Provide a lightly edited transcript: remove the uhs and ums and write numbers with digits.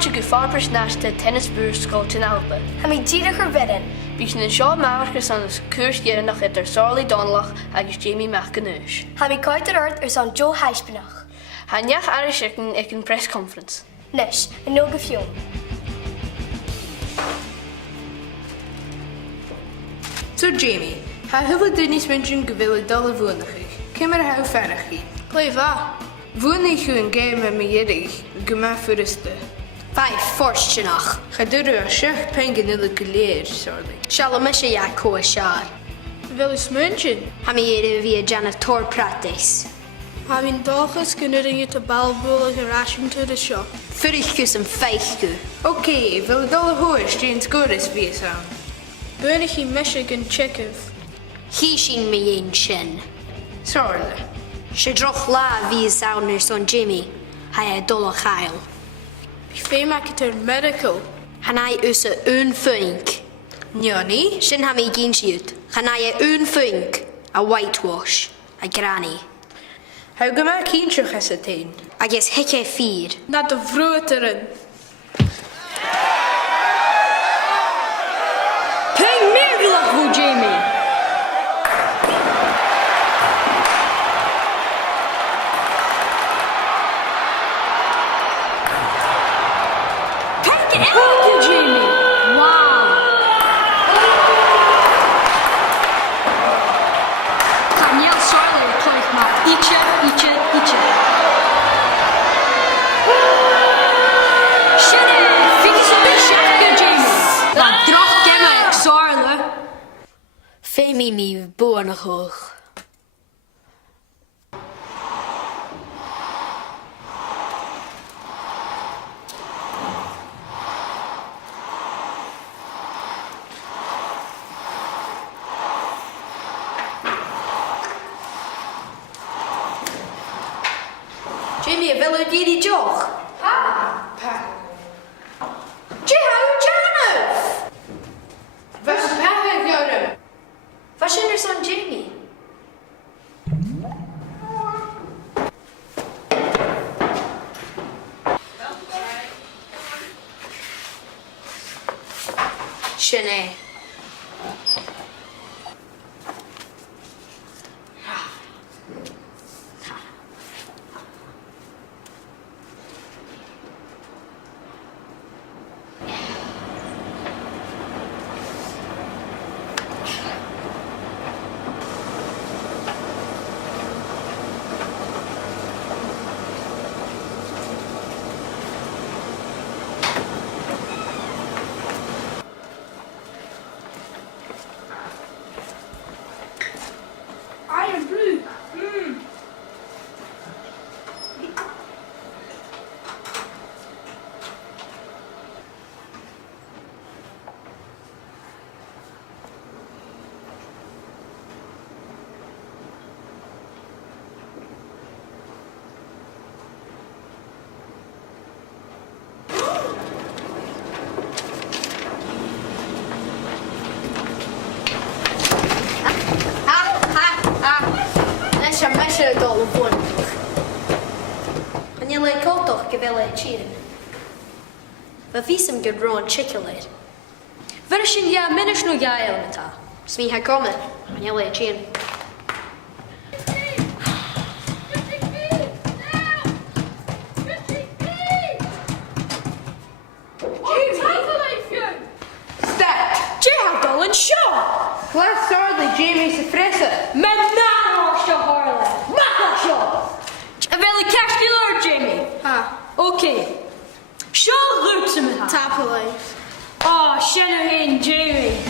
to go farbers nasta tennis boost school in Alba. Ha mi díra gur bidin. Bhís na seo marcus an is cuairt dhéanach idir Sarley Donlach agus Jamie McAnoosh. Ha mi coitir ort son Joe Heispinach. Hanneach arishicken ag an press conference. Nis, an no go fiún. So Jamie, ha hufel dunis mention go bhfuil dul bhuanach. Cimar ha ferach. Cléimh Bhuanna chu an game me dhéirigh go me furiste. Vai forstnach. Chadúru a seach pengin ila go léir, Sarley. Shala misha ya koa shar. Bhfuil muintin. Ha mi ere via janitor practice. Ha mín dáchas gunnuring it a balbúla go rashin to the shop. Furich kus an feichku. Okay, bhfuil dul hóis drín scoris ví sam. Burnich í Michigan Chekov. Hi sin mi ein shin. Sarley. She droch la via sounder son Jimmy. Ha e dolla chail. Féimeachtar medical. Hanai usa un funk. Njani? Shin ha mi gin siut. Hanai un funk. A whitewash. A granny. How go me cíntrach as a tain? I guess hicke fear. Na de vroeterin. Ping mergulach vo Jamie. Femi mi buan a hoch. Jamie, a velo diri joch. Ha! Jehan Janov! Vas peheg jorum? Vad känner du som Jamie? Känner. Measure dol of one. And you like toch gewille cheating. But visum good raw chicken. Version ya minish no ya elementa. Smi ha komen. And you like cheating. Class Sarley, Jamie se frisse. Men nou zo Harlem. Mag zo. En wel een kerstje Jamie. Ha. Oké. Zo rupt ze me. Tap alive. Oh, Shannon en Jamie.